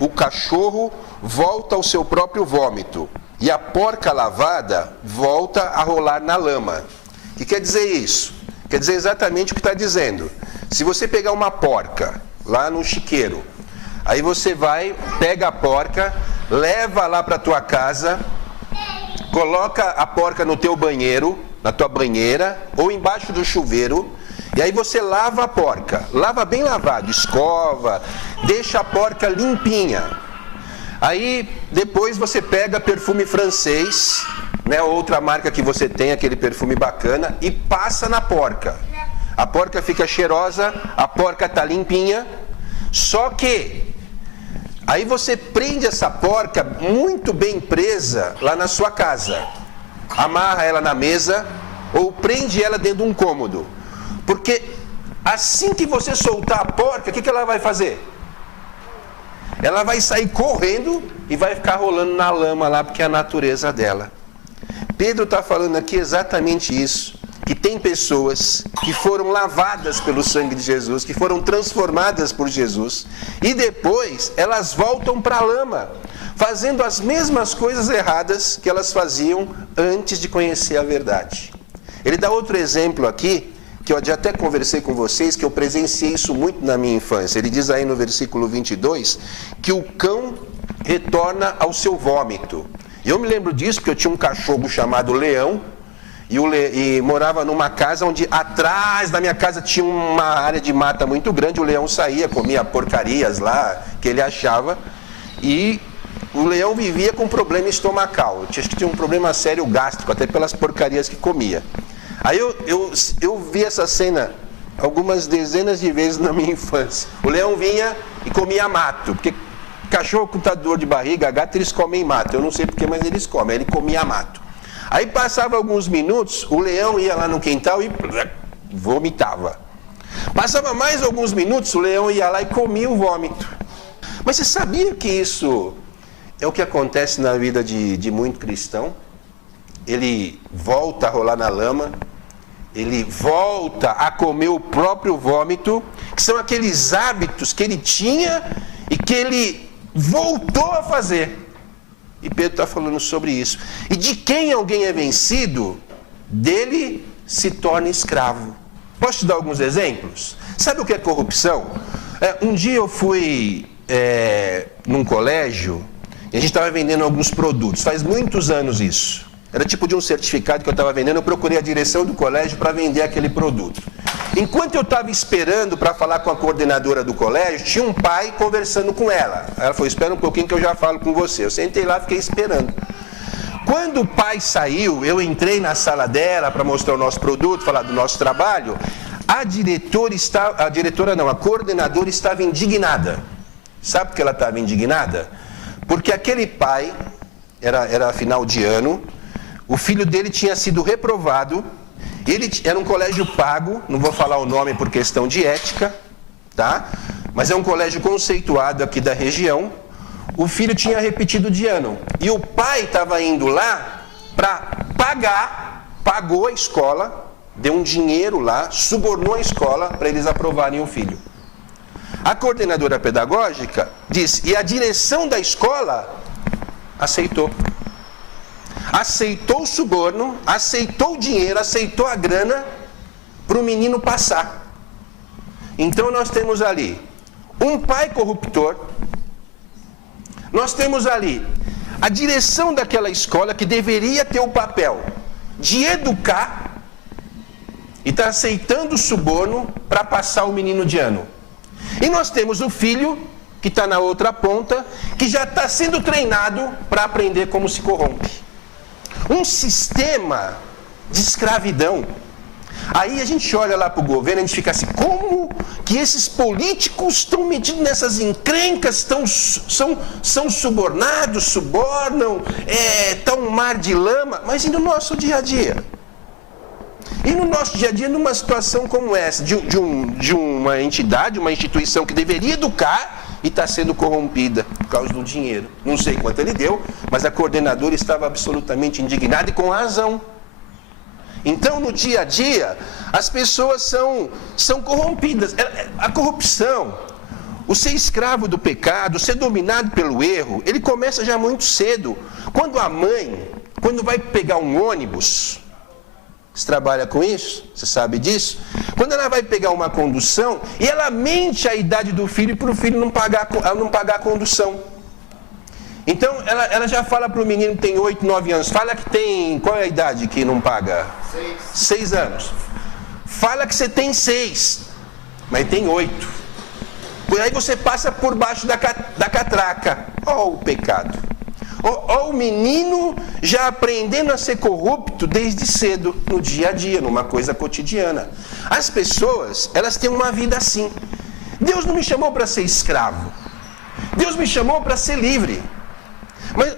o cachorro volta ao seu próprio vômito, e a porca lavada volta a rolar na lama. O que quer dizer isso? Quer dizer exatamente o que está dizendo. Se você pegar uma porca lá no chiqueiro, aí você pega a porca, leva lá para a tua casa, coloca a porca no teu banheiro, na tua banheira, ou embaixo do chuveiro, e aí você lava a porca, lava bem lavado, escova, deixa a porca limpinha. Aí depois você pega perfume francês, né, outra marca que você tem, aquele perfume bacana, e passa na porca. A porca fica cheirosa, a porca está limpinha, só que aí você prende essa porca muito bem presa lá na sua casa. Amarra ela na mesa ou prende ela dentro de um cômodo. Porque assim que você soltar a porca, o que ela vai fazer? Ela vai sair correndo e vai ficar rolando na lama lá, porque é a natureza dela. Pedro está falando aqui exatamente isso. Que tem pessoas que foram lavadas pelo sangue de Jesus, que foram transformadas por Jesus, e depois elas voltam para a lama, fazendo as mesmas coisas erradas que elas faziam antes de conhecer a verdade. Ele dá outro exemplo aqui, que eu já até conversei com vocês, que eu presenciei isso muito na minha infância. Ele diz aí no versículo 22, que o cão retorna ao seu vômito. E eu me lembro disso, porque eu tinha um cachorro chamado Leão, e morava numa casa onde atrás da minha casa tinha uma área de mata muito grande. O leão saía, comia porcarias lá que ele achava, e o leão vivia com problema estomacal. Acho que tinha um problema sério gástrico, até pelas porcarias que comia. Aí eu vi essa cena algumas dezenas de vezes na minha infância. O leão vinha e comia mato, porque cachorro com dor de barriga, gato, eles comem mato. Eu não sei porquê, mas eles comem. Ele comia mato. Aí passava alguns minutos, o leão ia lá no quintal e vomitava. Passava mais alguns minutos, o leão ia lá e comia o vômito. Mas você sabia que isso é o que acontece na vida de muito cristão? Ele volta a rolar na lama, ele volta a comer o próprio vômito, que são aqueles hábitos que ele tinha e que ele voltou a fazer. E Pedro está falando sobre isso. E de quem alguém é vencido, dele se torna escravo. Posso te dar alguns exemplos? Sabe o que é corrupção? Um dia eu fui num colégio e a gente estava vendendo alguns produtos. Faz muitos anos isso. Era tipo de um certificado que eu estava vendendo. Eu procurei a direção do colégio para vender aquele produto. Enquanto eu estava esperando para falar com a coordenadora do colégio, tinha um pai conversando com ela. Ela falou, espera um pouquinho que eu já falo com você. Eu sentei lá e fiquei esperando. Quando o pai saiu, eu entrei na sala dela para mostrar o nosso produto, falar do nosso trabalho. A coordenadora estava indignada. Sabe por que ela estava indignada? Porque aquele pai, era final de ano, o filho dele tinha sido reprovado. Ele era um colégio pago, não vou falar o nome por questão de ética, tá? Mas é um colégio conceituado aqui da região. O filho tinha repetido de ano. E o pai estava indo lá para pagou a escola, deu um dinheiro lá, subornou a escola para eles aprovarem o filho. A coordenadora pedagógica disse, e a direção da escola aceitou. Aceitou o suborno, aceitou o dinheiro, aceitou a grana para o menino passar. Então nós temos ali um pai corruptor, nós temos ali a direção daquela escola que deveria ter o papel de educar e está aceitando o suborno para passar o menino de ano. E nós temos o filho que está na outra ponta, que já está sendo treinado para aprender como se corrompe. Um sistema de escravidão. Aí a gente olha lá para o governo e a gente fica assim, como que esses políticos estão metidos nessas encrencas, são subornados, subornam, está um mar de lama, mas e no nosso dia a dia? E no nosso dia a dia, numa situação como essa, de uma entidade, uma instituição que deveria educar e está sendo corrompida por causa do dinheiro. Não sei quanto ele deu, mas a coordenadora estava absolutamente indignada e com razão. Então, no dia a dia, as pessoas são corrompidas. A corrupção, O ser escravo do pecado, ser dominado pelo erro, ele começa já muito cedo. Quando a mãe, quando vai pegar um ônibus, você trabalha com isso? Você sabe disso? Quando ela vai pegar uma condução, e ela mente a idade do filho para o filho não pagar a condução. Então, ela já fala para o menino que tem 8, 9 anos, fala que tem, qual é a idade que não paga? 6 anos. Fala que você tem 6, mas tem 8. Por aí você passa por baixo da catraca. Ó o pecado. Ó o menino já aprendendo a ser corrupto desde cedo, no dia a dia, numa coisa cotidiana. As pessoas, elas têm uma vida assim. Deus não me chamou para ser escravo. Deus me chamou para ser livre.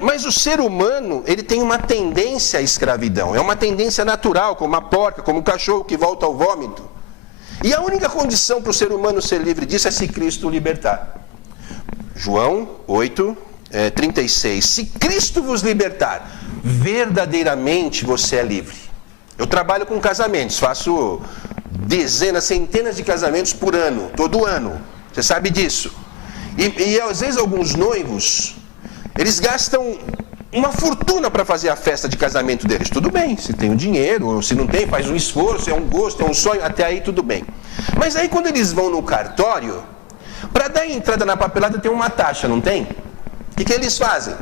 Mas o ser humano, ele tem uma tendência à escravidão. É uma tendência natural, como a porca, como o cachorro que volta ao vômito. E a única condição para o ser humano ser livre disso é se Cristo o libertar. João 8, 36. Se Cristo vos libertar, verdadeiramente você é livre. Eu trabalho com casamentos, faço dezenas, centenas de casamentos por ano, todo ano. Você sabe disso. E às vezes alguns noivos, eles gastam uma fortuna para fazer a festa de casamento deles. Tudo bem, se tem o dinheiro, ou se não tem, faz um esforço, é um gosto, é um sonho, até aí tudo bem. Mas aí quando eles vão no cartório, para dar entrada na papelada tem uma taxa, não tem? O que eles fazem?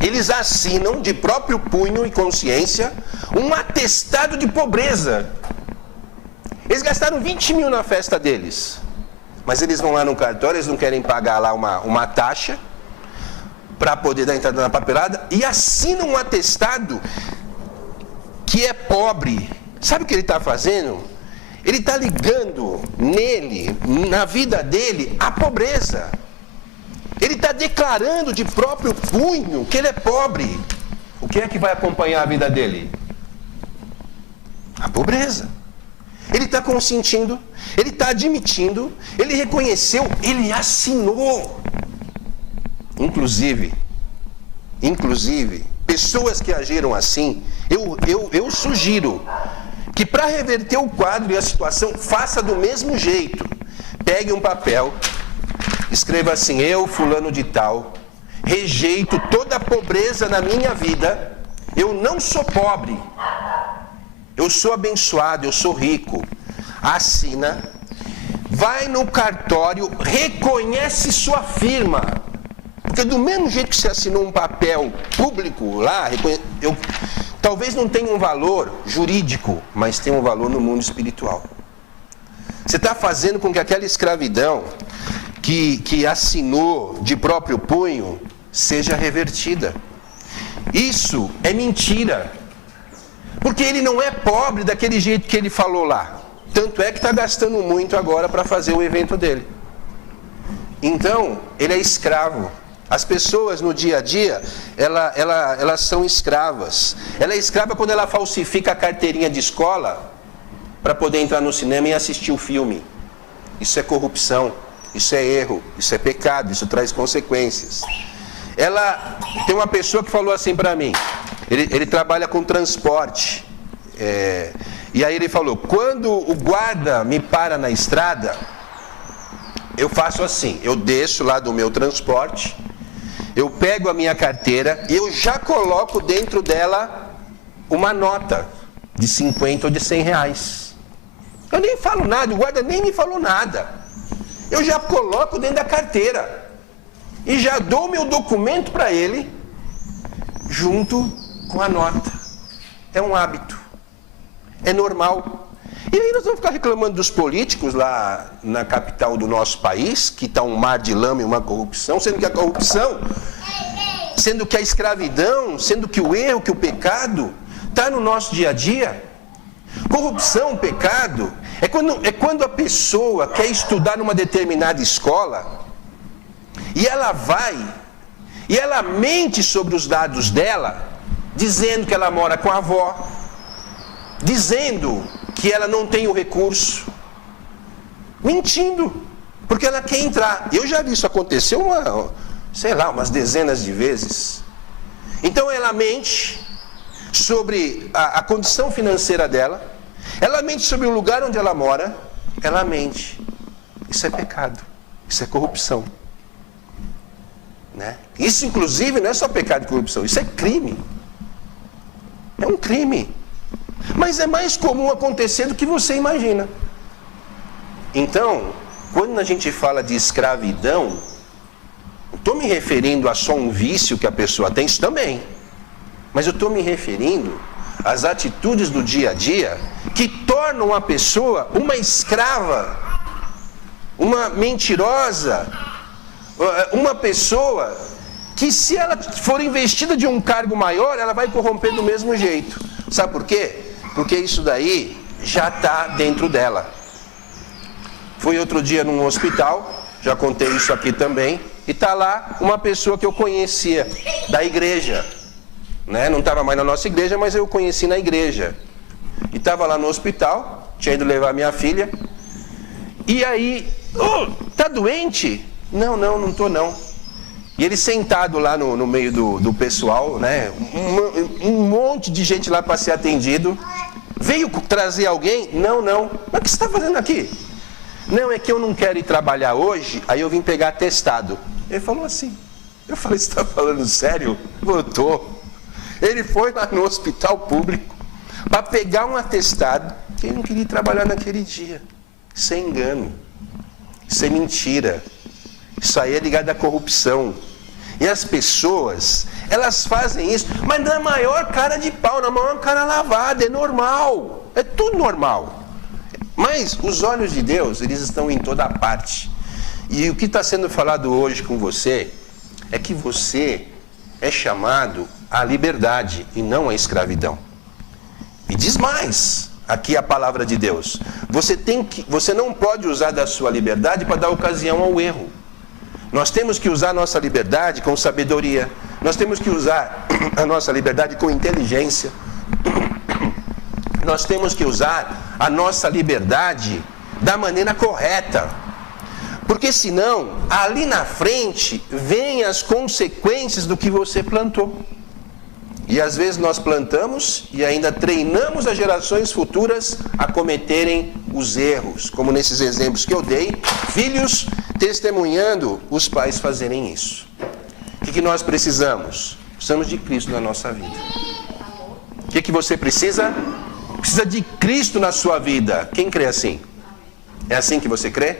Eles assinam de próprio punho e consciência um atestado de pobreza. Eles gastaram 20 mil na festa deles. Mas eles vão lá no cartório, eles não querem pagar lá uma taxa para poder dar entrada na papelada, e assina um atestado que é pobre. Sabe o que ele está fazendo? Ele está ligando nele, na vida dele, a pobreza. Ele está declarando de próprio punho que ele é pobre. O que é que vai acompanhar a vida dele? A pobreza. Ele está consentindo, ele está admitindo, ele reconheceu, ele assinou. Inclusive, pessoas que agiram assim, eu sugiro que para reverter o quadro e a situação, faça do mesmo jeito. Pegue um papel, escreva assim: eu, fulano de tal, rejeito toda a pobreza na minha vida, eu não sou pobre, eu sou abençoado, eu sou rico. Assina, vai no cartório, reconhece sua firma. Porque do mesmo jeito que você assinou um papel público lá, talvez não tenha um valor jurídico, mas tem um valor no mundo espiritual. Você está fazendo com que aquela escravidão que assinou de próprio punho seja revertida. Isso é mentira. Porque ele não é pobre daquele jeito que ele falou lá. Tanto é que está gastando muito agora para fazer o evento dele. Então, ele é escravo. As pessoas no dia a dia, elas são escravas. Ela é escrava quando ela falsifica a carteirinha de escola para poder entrar no cinema e assistir o filme. Isso é corrupção, isso é erro, isso é pecado, isso traz consequências. Tem uma pessoa que falou assim para mim, ele trabalha com transporte, e aí ele falou: quando o guarda me para na estrada, eu faço assim, eu desço lá do meu transporte, eu pego a minha carteira e eu já coloco dentro dela uma nota de 50 ou de 100 reais. Eu nem falo nada, o guarda nem me falou nada. Eu já coloco dentro da carteira e já dou meu documento para ele junto com a nota. É um hábito, é normal. E aí nós vamos ficar reclamando dos políticos lá na capital do nosso país, que está um mar de lama e uma corrupção, sendo que a corrupção, sendo que a escravidão, sendo que o erro, que o pecado está no nosso dia a dia. Corrupção, pecado, é quando a pessoa quer estudar numa determinada escola e ela vai e ela mente sobre os dados dela, dizendo que ela mora com a avó, dizendo que ela não tem o recurso, mentindo, porque ela quer entrar. Eu já vi isso acontecer umas dezenas de vezes. Então ela mente sobre a condição financeira dela, ela mente sobre o lugar onde ela mora, ela mente. Isso é pecado. Isso é corrupção. Né? Isso, inclusive, não é só pecado de corrupção, isso é crime. É um crime. Mas é mais comum acontecer do que você imagina. Então, quando a gente fala de escravidão, não estou me referindo a só um vício que a pessoa tem, isso também. Mas eu estou me referindo às atitudes do dia a dia que tornam a pessoa uma escrava, uma mentirosa, uma pessoa que, se ela for investida de um cargo maior, ela vai corromper do mesmo jeito. Sabe por quê? Porque isso daí já está dentro dela. Fui outro dia num hospital, já contei isso aqui também, e está lá uma pessoa que eu conhecia da igreja. Né? Não estava mais na nossa igreja, mas eu conheci na igreja. E estava lá no hospital, tinha ido levar minha filha. E aí, tá doente? Não estou não. E ele sentado lá no meio do pessoal, né? Um monte de gente lá para ser atendido. Veio trazer alguém? Não. Mas o que você está fazendo aqui? Não, é que eu não quero ir trabalhar hoje, aí eu vim pegar atestado. Ele falou assim. Eu falei, você está falando sério? Eu tô. Ele foi lá no hospital público para pegar um atestado que ele não queria trabalhar naquele dia. Isso é engano. Isso é mentira. Isso aí é ligado à corrupção. E as pessoas, elas fazem isso, mas na maior cara de pau, na maior cara lavada, é normal. É tudo normal. Mas os olhos de Deus, eles estão em toda parte. E o que está sendo falado hoje com você é que você é chamado à liberdade e não à escravidão. E diz mais, aqui a palavra de Deus. Você não pode usar da sua liberdade para dar ocasião ao erro. Nós temos que usar a nossa liberdade com sabedoria. Nós temos que usar a nossa liberdade com inteligência. Nós temos que usar a nossa liberdade da maneira correta. Porque senão, ali na frente, vêm as consequências do que você plantou. E às vezes nós plantamos e ainda treinamos as gerações futuras a cometerem os erros. Como nesses exemplos que eu dei, filhos testemunhando os pais fazerem isso. O que nós precisamos? Precisamos de Cristo na nossa vida. O que você precisa? Precisa de Cristo na sua vida. Quem crê assim? É assim que você crê?